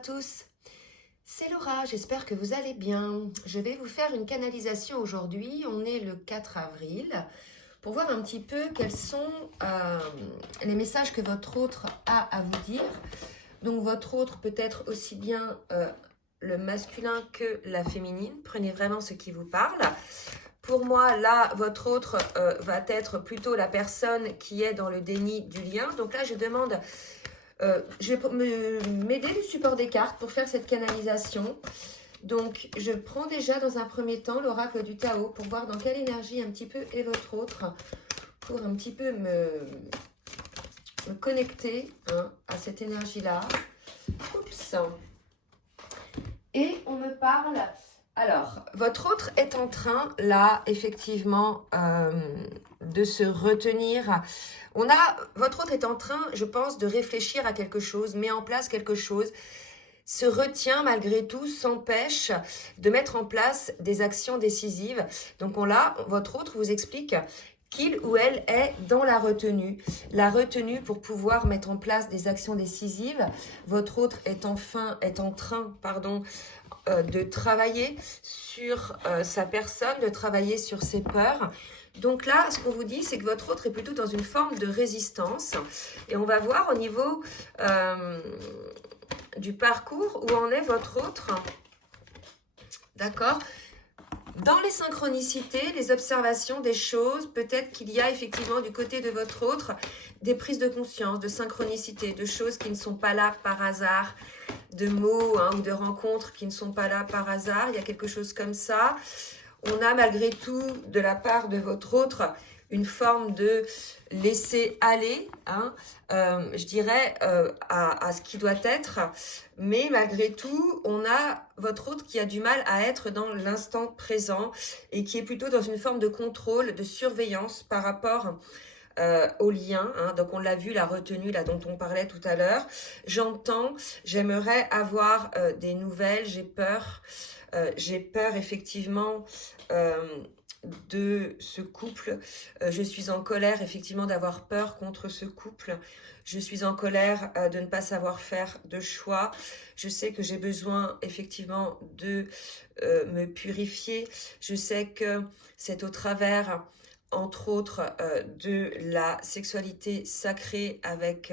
tous, c'est Laura, j'espère que vous allez bien. Je vais vous faire une canalisation aujourd'hui, on est le 4 avril, pour voir un petit peu quels sont les messages que votre autre a à vous dire. Donc votre autre peut être aussi bien le masculin que la féminine, prenez vraiment ce qui vous parle. Pour moi, là, votre autre va être plutôt la personne qui est dans le déni du lien. Donc là, je demande... je vais m'aider du support des cartes pour faire cette canalisation. Donc, je prends déjà dans un premier temps l'oracle du Tao pour voir dans quelle énergie un petit peu est votre autre, pour un petit peu me connecter à cette énergie-là. Oups. Et on me parle... Alors, votre autre est en train, là, effectivement, de se retenir. Votre autre est en train, je pense, de réfléchir à quelque chose, met en place quelque chose, se retient malgré tout, s'empêche de mettre en place des actions décisives. Donc votre autre vous explique qu'il ou elle est dans la retenue pour pouvoir mettre en place des actions décisives. Votre autre est en train, de travailler sur sa personne, de travailler sur ses peurs. Donc là, ce qu'on vous dit, c'est que votre autre est plutôt dans une forme de résistance. Et on va voir au niveau du parcours où en est votre autre. D'accord ? Dans les synchronicités, les observations des choses, peut-être qu'il y a effectivement du côté de votre autre des prises de conscience, de synchronicité, de choses qui ne sont pas là par hasard, de mots ou de rencontres qui ne sont pas là par hasard. Il y a quelque chose comme ça. On a malgré tout, de la part de votre autre, une forme de laisser aller, je dirais, à ce qui doit être. Mais malgré tout, on a votre autre qui a du mal à être dans l'instant présent et qui est plutôt dans une forme de contrôle, de surveillance par rapport au lien. Donc on l'a vu, la retenue là dont on parlait tout à l'heure. J'aimerais avoir des nouvelles, j'ai peur effectivement de ce couple. Je suis en colère effectivement d'avoir peur contre ce couple. Je suis en colère de ne pas savoir faire de choix. Je sais que j'ai besoin effectivement de me purifier. Je sais que c'est au travers, entre autres, de la sexualité sacrée avec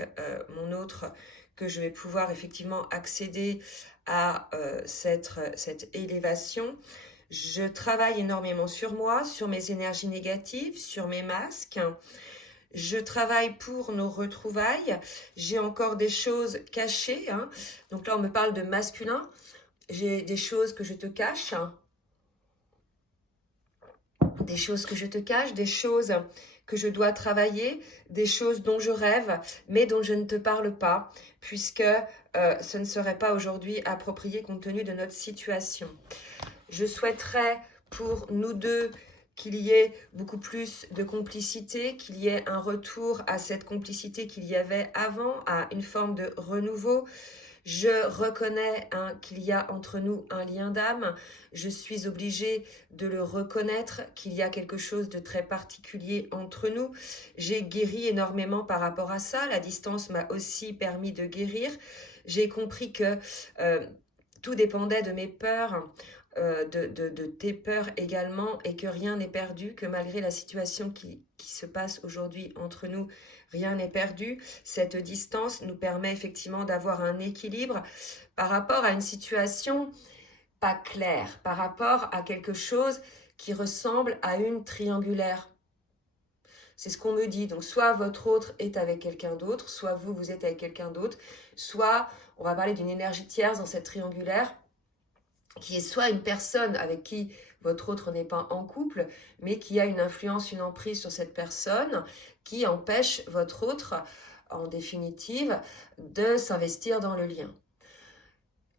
mon autre que je vais pouvoir effectivement accéder à cette élévation. Je travaille énormément sur moi, sur mes énergies négatives, sur mes masques. Je travaille pour nos retrouvailles. J'ai encore des choses cachées. Donc là, on me parle de masculin. J'ai des choses que je te cache. Des choses que je te cache, des choses que je dois travailler, des choses dont je rêve, mais dont je ne te parle pas, puisque ce ne serait pas aujourd'hui approprié compte tenu de notre situation. Je souhaiterais pour nous deux qu'il y ait beaucoup plus de complicité, qu'il y ait un retour à cette complicité qu'il y avait avant, à une forme de renouveau. Je reconnais qu'il y a entre nous un lien d'âme. Je suis obligée de le reconnaître, qu'il y a quelque chose de très particulier entre nous. J'ai guéri énormément par rapport à ça. La distance m'a aussi permis de guérir. J'ai compris que tout dépendait de mes peurs, de tes peurs également, et que rien n'est perdu, que malgré la situation qui se passe aujourd'hui entre nous, rien n'est perdu. Cette distance nous permet effectivement d'avoir un équilibre par rapport à une situation pas claire, par rapport à quelque chose qui ressemble à une triangulaire. C'est ce qu'on me dit. Donc, soit votre autre est avec quelqu'un d'autre, soit vous êtes avec quelqu'un d'autre, soit on va parler d'une énergie tierce dans cette triangulaire, qui est soit une personne avec qui votre autre n'est pas en couple, mais qui a une influence, une emprise sur cette personne, qui empêche votre autre, en définitive, de s'investir dans le lien.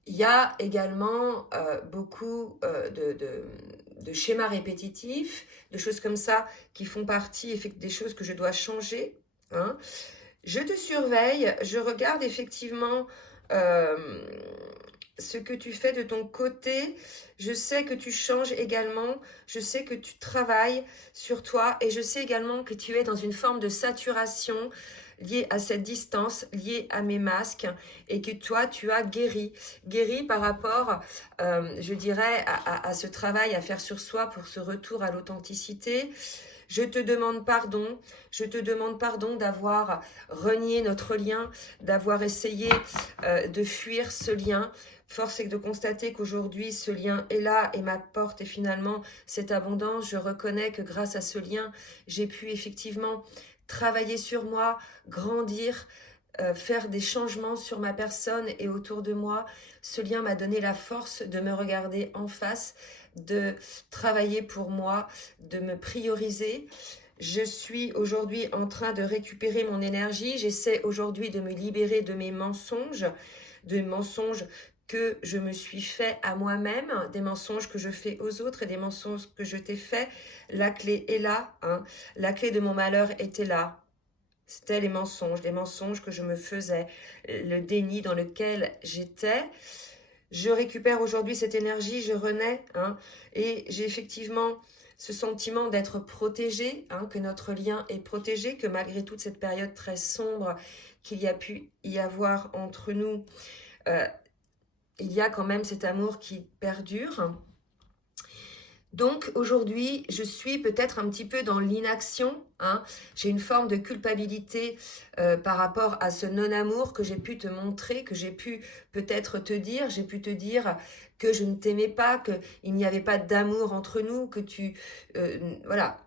Il y a également beaucoup de schémas répétitifs, de choses comme ça qui font partie des choses que je dois changer. Je te surveille, je regarde effectivement ce que tu fais de ton côté. Je sais que tu changes également. Je sais que tu travailles sur toi. Et je sais également que tu es dans une forme de saturation liée à cette distance, liée à mes masques. Et que toi, tu as guéri. Guéri par rapport, je dirais, à ce travail à faire sur soi pour ce retour à l'authenticité. Je te demande pardon. Je te demande pardon d'avoir renié notre lien, d'avoir essayé de fuir ce lien. Force est de constater qu'aujourd'hui, ce lien est là et m'apporte finalement cette abondance. Je reconnais que grâce à ce lien, j'ai pu effectivement travailler sur moi, grandir, faire des changements sur ma personne et autour de moi. Ce lien m'a donné la force de me regarder en face, de travailler pour moi, de me prioriser. Je suis aujourd'hui en train de récupérer mon énergie. J'essaie aujourd'hui de me libérer de mes mensonges, que je me suis fait à moi-même, des mensonges que je fais aux autres et des mensonges que je t'ai fait. La clé est là, hein. La clé de mon malheur était là. C'était les mensonges que je me faisais, le déni dans lequel j'étais. Je récupère aujourd'hui cette énergie, je renais, hein, et j'ai effectivement ce sentiment d'être protégée, hein, que notre lien est protégé, que malgré toute cette période très sombre qu'il y a pu y avoir entre nous, il y a quand même cet amour qui perdure. Donc aujourd'hui, je suis peut-être un petit peu dans l'inaction, hein. J'ai une forme de culpabilité par rapport à ce non-amour que j'ai pu te montrer, que j'ai pu peut-être te dire. J'ai pu te dire que je ne t'aimais pas, qu'il n'y avait pas d'amour entre nous, que voilà,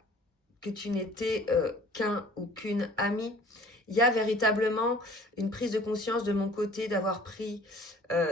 que tu n'étais qu'un ou qu'une amie. Il y a véritablement une prise de conscience de mon côté d'avoir pris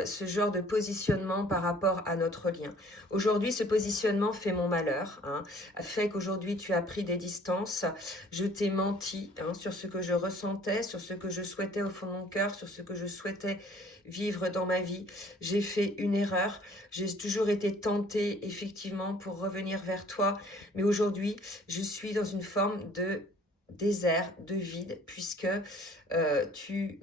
ce genre de positionnement par rapport à notre lien. Aujourd'hui, ce positionnement fait mon malheur, hein, fait qu'aujourd'hui tu as pris des distances. Je t'ai menti, hein, sur ce que je ressentais, sur ce que je souhaitais au fond de mon cœur, sur ce que je souhaitais vivre dans ma vie. J'ai fait une erreur. J'ai toujours été tentée, effectivement, pour revenir vers toi. Mais aujourd'hui, je suis dans une forme de désert, de vide, puisque tu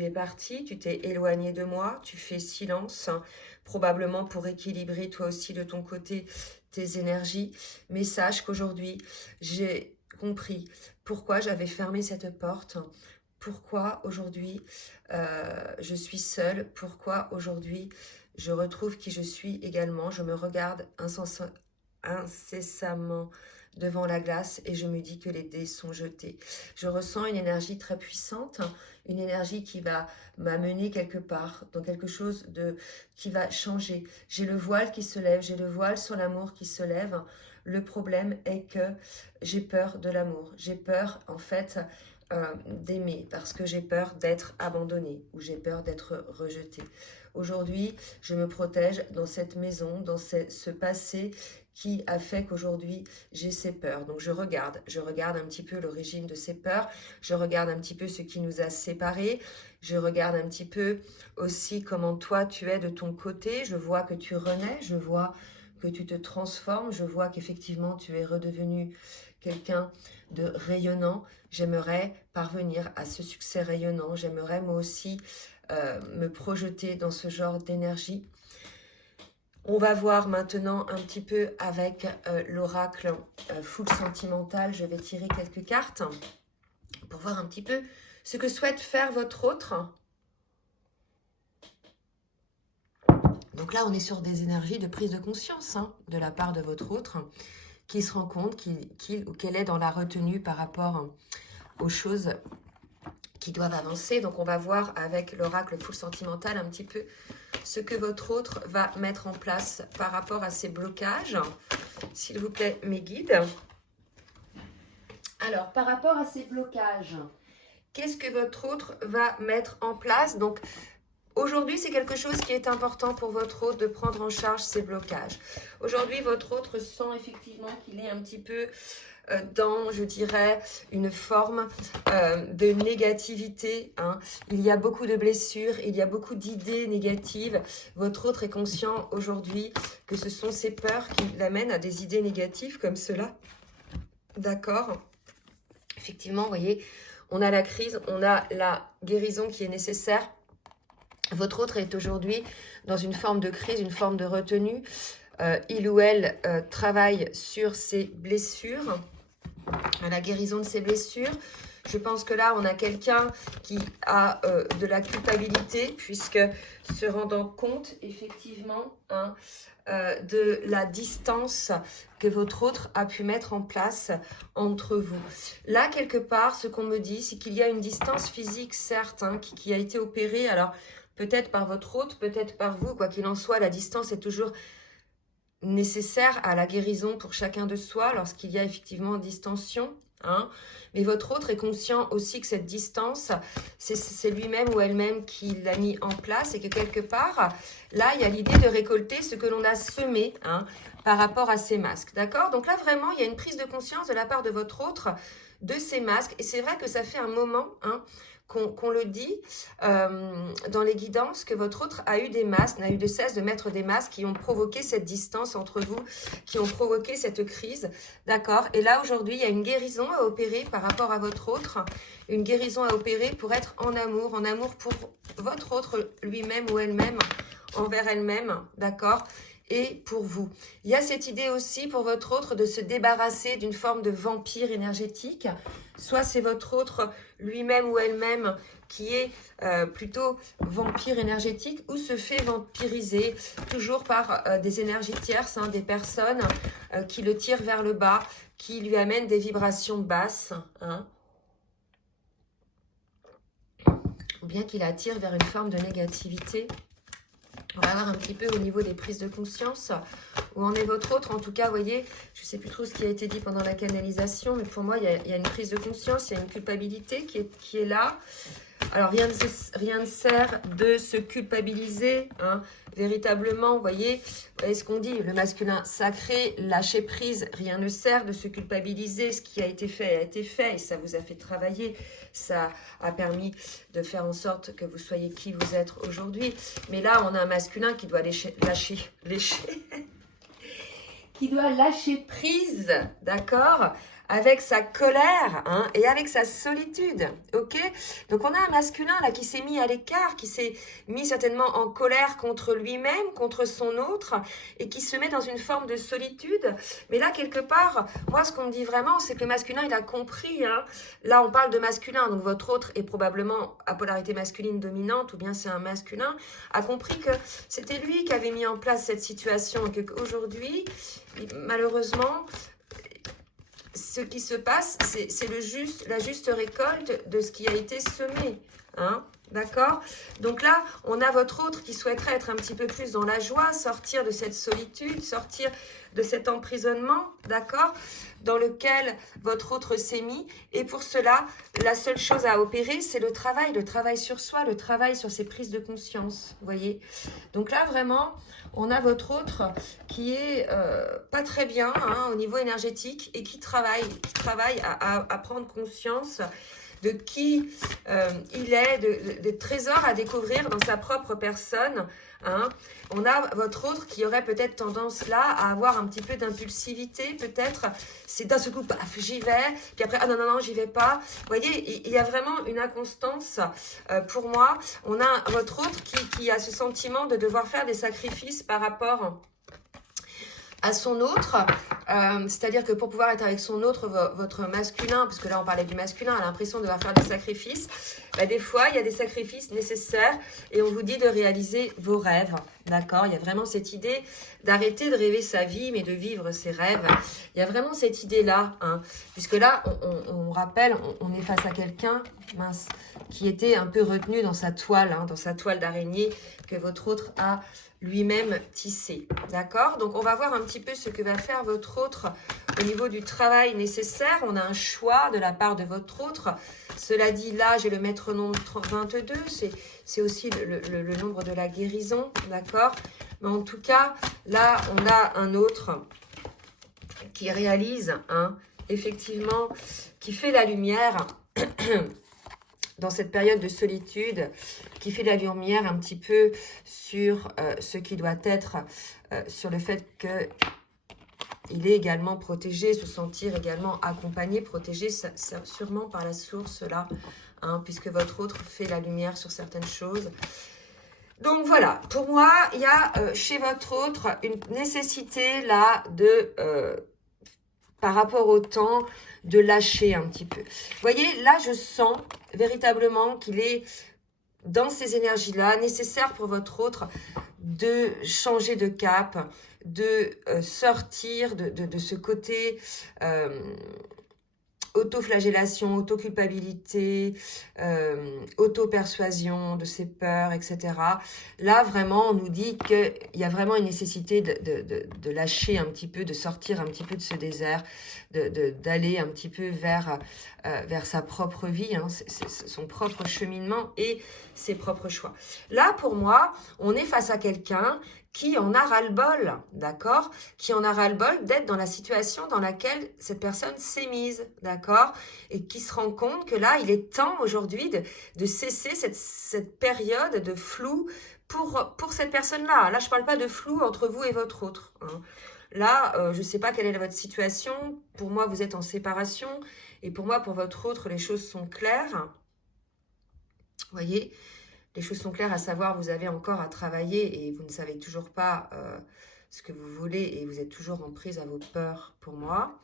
es parti, tu t'es éloigné de moi, tu fais silence, hein, probablement pour équilibrer toi aussi de ton côté tes énergies. Mais sache qu'aujourd'hui, j'ai compris pourquoi j'avais fermé cette porte, pourquoi aujourd'hui je suis seule, pourquoi aujourd'hui je retrouve qui je suis également. Je me regarde incessamment devant la glace et je me dis que les dés sont jetés. Je ressens une énergie très puissante, une énergie qui va m'amener quelque part, dans quelque chose qui va changer. J'ai le voile qui se lève, j'ai le voile sur l'amour qui se lève. Le problème est que j'ai peur de l'amour. J'ai peur, en fait, d'aimer parce que j'ai peur d'être abandonnée ou j'ai peur d'être rejetée. Aujourd'hui, je me protège dans cette maison, dans ce passé qui a fait qu'aujourd'hui j'ai ces peurs. Donc je regarde un petit peu l'origine de ces peurs, je regarde un petit peu ce qui nous a séparés, je regarde un petit peu aussi comment toi tu es de ton côté, je vois que tu renais, je vois que tu te transformes, je vois qu'effectivement tu es redevenu quelqu'un de rayonnant. J'aimerais parvenir à ce succès rayonnant, j'aimerais moi aussi me projeter dans ce genre d'énergie. On va voir maintenant un petit peu avec l'oracle Foule Sentimentale. Je vais tirer quelques cartes pour voir un petit peu ce que souhaite faire votre autre. Donc là, on est sur des énergies de prise de conscience, hein, de la part de votre autre, qui se rend compte qu'il ou qu'elle est dans la retenue par rapport aux choses qui doivent avancer. Donc on va voir avec l'oracle Foule Sentimentale un petit peu ce que votre autre va mettre en place par rapport à ces blocages. S'il vous plaît, mes guides. Alors, par rapport à ces blocages, qu'est-ce que votre autre va mettre en place? Donc, aujourd'hui, c'est quelque chose qui est important pour votre autre de prendre en charge ces blocages. Aujourd'hui, votre autre sent effectivement qu'il est un petit peu dans, je dirais, une forme de négativité, hein. Il y a beaucoup de blessures, il y a beaucoup d'idées négatives. Votre autre est conscient aujourd'hui que ce sont ces peurs qui l'amènent à des idées négatives comme cela. D'accord? Effectivement, vous voyez, on a la crise, on a la guérison qui est nécessaire. Votre autre est aujourd'hui dans une forme de crise, une forme de retenue. Il ou elle travaille sur ses blessures, à la guérison de ses blessures. Je pense que là, on a quelqu'un qui a de la culpabilité, puisque se rendant compte, effectivement, hein, de la distance que votre autre a pu mettre en place entre vous. Là, quelque part, ce qu'on me dit, c'est qu'il y a une distance physique, certes, hein, qui a été opérée, alors peut-être par votre autre, peut-être par vous, quoi qu'il en soit, la distance est toujours nécessaire à la guérison pour chacun de soi lorsqu'il y a effectivement distension. Hein. Mais votre autre est conscient aussi que cette distance, c'est lui-même ou elle-même qui l'a mis en place et que quelque part, là, il y a l'idée de récolter ce que l'on a semé hein, par rapport à ces masques. D'accord? Donc là, vraiment, il y a une prise de conscience de la part de votre autre de ces masques. Et c'est vrai que ça fait un moment hein, qu'on le dit dans les guidances, que votre autre a eu des masques, n'a eu de cesse de mettre des masques qui ont provoqué cette distance entre vous, qui ont provoqué cette crise, d'accord? Et là, aujourd'hui, il y a une guérison à opérer par rapport à votre autre, une guérison à opérer pour être en amour pour votre autre lui-même ou elle-même, envers elle-même, d'accord? Et pour vous. Il y a cette idée aussi pour votre autre de se débarrasser d'une forme de vampire énergétique. Soit c'est votre autre lui-même ou elle-même qui est plutôt vampire énergétique ou se fait vampiriser toujours par des énergies tierces, hein, des personnes qui le tirent vers le bas, qui lui amènent des vibrations basses, hein, ou bien qui l'attire vers une forme de négativité. On va voir un petit peu au niveau des prises de conscience, où en est votre autre. En tout cas, vous voyez, je ne sais plus trop ce qui a été dit pendant la canalisation, mais pour moi, il y a une prise de conscience, il y a une culpabilité qui est là. Alors, rien ne sert de se culpabiliser, hein, véritablement, vous voyez ce qu'on dit, le masculin sacré, lâcher prise, rien ne sert de se culpabiliser, ce qui a été fait, et ça vous a fait travailler, ça a permis de faire en sorte que vous soyez qui vous êtes aujourd'hui. Mais là, on a un masculin qui doit qui doit lâcher prise, d'accord, avec sa colère hein, et avec sa solitude, ok? Donc on a un masculin là qui s'est mis à l'écart, qui s'est mis certainement en colère contre lui-même, contre son autre, et qui se met dans une forme de solitude. Mais là, quelque part, moi ce qu'on me dit vraiment, c'est que le masculin, il a compris, hein, là on parle de masculin, donc votre autre est probablement à polarité masculine dominante, ou bien c'est un masculin, a compris que c'était lui qui avait mis en place cette situation, et qu'aujourd'hui, malheureusement, ce qui se passe, c'est la juste récolte de ce qui a été semé. Hein, d'accord? Donc là, on a votre autre qui souhaiterait être un petit peu plus dans la joie, sortir de cette solitude, sortir de cet emprisonnement, d'accord? Dans lequel votre autre s'est mis. Et pour cela, la seule chose à opérer, c'est le travail sur soi, le travail sur ses prises de conscience, vous voyez? Donc là, vraiment, on a votre autre qui est pas très bien hein, au niveau énergétique et qui travaille à prendre conscience de qui il est, des trésors à découvrir dans sa propre personne. Hein. On a votre autre qui aurait peut-être tendance là à avoir un petit peu d'impulsivité, peut-être. C'est d'un seul coup, paf, j'y vais, puis après, ah non, j'y vais pas. Vous voyez, il y a vraiment une inconstance pour moi. On a votre autre qui a ce sentiment de devoir faire des sacrifices par rapport à son autre, c'est-à-dire que pour pouvoir être avec son autre, votre masculin, parce que là on parlait du masculin, a l'impression de devoir faire des sacrifices, bah, des fois il y a des sacrifices nécessaires et on vous dit de réaliser vos rêves, d'accord? Il y a vraiment cette idée d'arrêter de rêver sa vie mais de vivre ses rêves, il y a vraiment cette idée-là, hein, puisque là on rappelle, on est face à quelqu'un, mince, qui était un peu retenu dans sa toile, hein, dans sa toile d'araignée que votre autre a lui-même tissé, d'accord? Donc, on va voir un petit peu ce que va faire votre autre au niveau du travail nécessaire. On a un choix de la part de votre autre. Cela dit, là, j'ai le maître nombre 22. C'est aussi le nombre de la guérison, d'accord? Mais en tout cas, là, on a un autre qui réalise, hein, effectivement, qui fait la lumière dans cette période de solitude, qui fait la lumière un petit peu sur ce qui doit être, sur le fait qu'il est également protégé, se sentir également accompagné, protégé, sûrement par la source là, hein, puisque votre autre fait la lumière sur certaines choses. Donc voilà, pour moi, il y a chez votre autre une nécessité là de, par rapport au temps, de lâcher un petit peu. Vous voyez, là, je sens véritablement qu'il est dans ces énergies-là nécessaire pour votre autre de changer de cap, de sortir de ce côté auto-flagellation, auto-culpabilité, auto-persuasion de ses peurs, etc. Là, vraiment, on nous dit qu'il y a vraiment une nécessité de lâcher un petit peu, de sortir un petit peu de ce désert, d'aller un petit peu vers sa propre vie, hein, son propre cheminement et ses propres choix. Là, pour moi, on est face à quelqu'un qui en a ras-le-bol, d'accord? Qui en a ras-le-bol d'être dans la situation dans laquelle cette personne s'est mise, d'accord? Et qui se rend compte que là, il est temps aujourd'hui de cesser cette période de flou pour cette personne-là. Là, je ne parle pas de flou entre vous et votre autre, hein. Là, je ne sais pas quelle est votre situation. Pour moi, vous êtes en séparation. Et pour moi, pour votre autre, les choses sont claires. Vous voyez ? Les choses sont claires, à savoir, vous avez encore à travailler et vous ne savez toujours pas ce que vous voulez et vous êtes toujours en prise à vos peurs pour moi.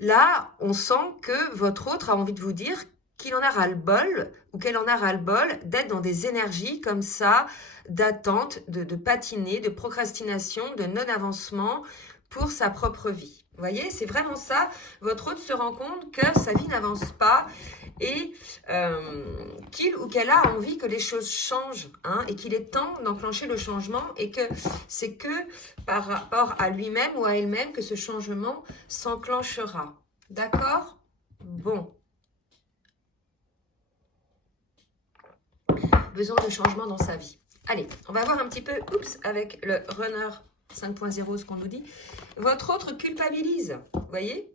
Là, on sent que votre autre a envie de vous dire qu'il en a ras-le-bol ou qu'elle en a ras-le-bol d'être dans des énergies comme ça, d'attente, de patiner, de procrastination, de non-avancement pour sa propre vie. Vous voyez, c'est vraiment ça. Votre autre se rend compte que sa vie n'avance pas et qu'il ou qu'elle a envie que les choses changent, hein, et qu'il est temps d'enclencher le changement et que c'est que par rapport à lui-même ou à elle-même que ce changement s'enclenchera. D'accord ? Bon. Besoin de changement dans sa vie. Allez, on va voir un petit peu, avec le runner 5.0, ce qu'on nous dit. Votre autre culpabilise, vous voyez ?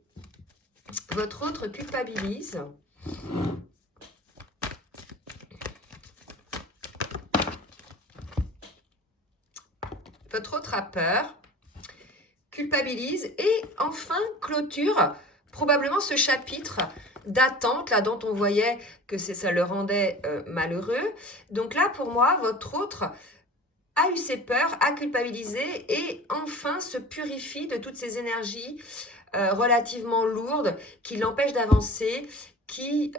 Votre autre culpabilise. Votre autre a peur, culpabilise et enfin clôture probablement ce chapitre d'attente là dont on voyait que ça le rendait malheureux. Donc là pour moi votre autre a eu ses peurs, a culpabilisé et enfin se purifie de toutes ces énergies relativement lourdes qui l'empêchent d'avancer, qui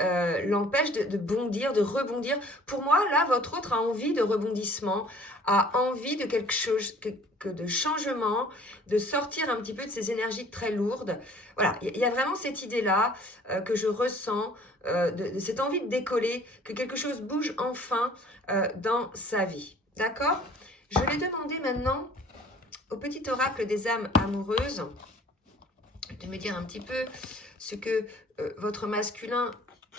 l'empêche de bondir, de rebondir. Pour moi, là, votre autre a envie de rebondissement, a envie de quelque chose, de changement, de sortir un petit peu de ces énergies très lourdes. Voilà, il y a vraiment cette idée-là que je ressens, de cette envie de décoller, que quelque chose bouge enfin dans sa vie. D'accord ? Je vais demander maintenant au petit oracle des âmes amoureuses de me dire un petit peu ce que votre masculin,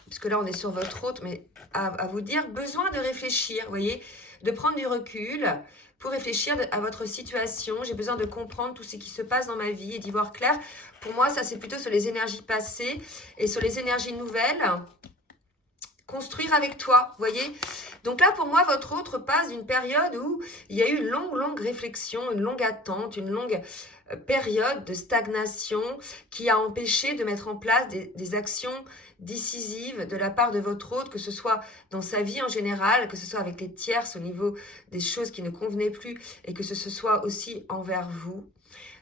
parce que là on est sur votre autre, mais à vous dire, besoin de réfléchir, vous voyez, de prendre du recul pour réfléchir à votre situation. J'ai besoin de comprendre tout ce qui se passe dans ma vie et d'y voir clair. Pour moi, ça c'est plutôt sur les énergies passées et sur les énergies nouvelles. Construire avec toi, vous voyez. Donc là, pour moi, votre autre passe d'une période où il y a eu une longue réflexion, une longue attente, une longue période de stagnation qui a empêché de mettre en place des actions décisives de la part de votre autre, que ce soit dans sa vie en général, que ce soit avec les tierces au niveau des choses qui ne convenaient plus et que ce soit aussi envers vous.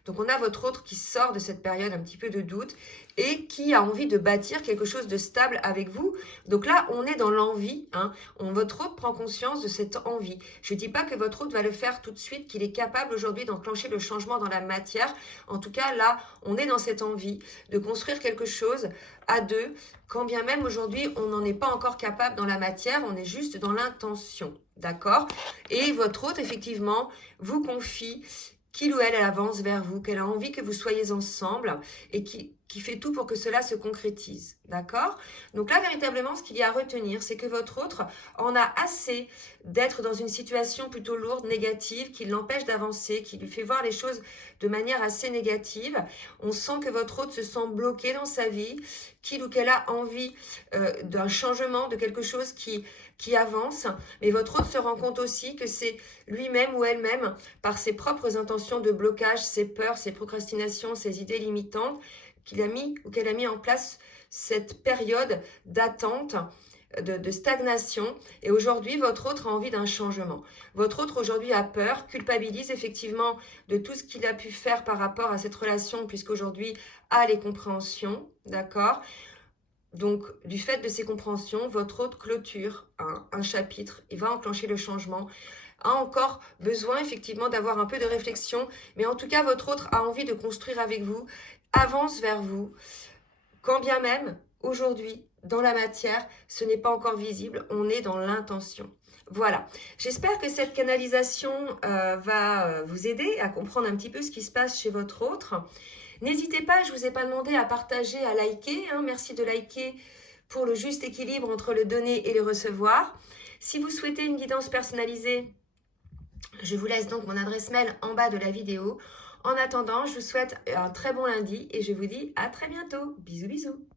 Donc on a votre autre qui sort de cette période un petit peu de doute et qui a envie de bâtir quelque chose de stable avec vous. Donc là, on est dans l'envie, hein. Votre autre prend conscience de cette envie. Je ne dis pas que votre autre va le faire tout de suite, qu'il est capable aujourd'hui d'enclencher le changement dans la matière. En tout cas, là, on est dans cette envie de construire quelque chose à deux, quand bien même aujourd'hui, on n'en est pas encore capable dans la matière, on est juste dans l'intention, d'accord ? Et votre autre, effectivement, vous confie qu'il ou elle avance vers vous, qu'elle a envie que vous soyez ensemble et qui fait tout pour que cela se concrétise, d'accord ? Donc là, véritablement, ce qu'il y a à retenir, c'est que votre autre en a assez d'être dans une situation plutôt lourde, négative, qui l'empêche d'avancer, qui lui fait voir les choses de manière assez négative. On sent que votre autre se sent bloqué dans sa vie, qu'il ou qu'elle a envie d'un changement, de quelque chose qui avance, mais votre autre se rend compte aussi que c'est lui-même ou elle-même, par ses propres intentions de blocage, ses peurs, ses procrastinations, ses idées limitantes, qu'il a mis ou qu'elle a mis en place cette période d'attente de stagnation. Et aujourd'hui, votre autre a envie d'un changement. Votre autre aujourd'hui a peur, culpabilise effectivement de tout ce qu'il a pu faire par rapport à cette relation, puisqu'aujourd'hui a les compréhensions, d'accord? Donc, du fait de ces compréhensions, votre autre clôture un chapitre, il va enclencher le changement, a encore besoin effectivement d'avoir un peu de réflexion, mais en tout cas, votre autre a envie de construire avec vous, avance vers vous, quand bien même, aujourd'hui, dans la matière, ce n'est pas encore visible, on est dans l'intention. Voilà, j'espère que cette canalisation va vous aider à comprendre un petit peu ce qui se passe chez votre autre. N'hésitez pas, je ne vous ai pas demandé à partager, à liker. Merci de liker pour le juste équilibre entre le donner et le recevoir. Si vous souhaitez une guidance personnalisée, je vous laisse donc mon adresse mail en bas de la vidéo. En attendant, je vous souhaite un très bon lundi et je vous dis à très bientôt. Bisous bisous.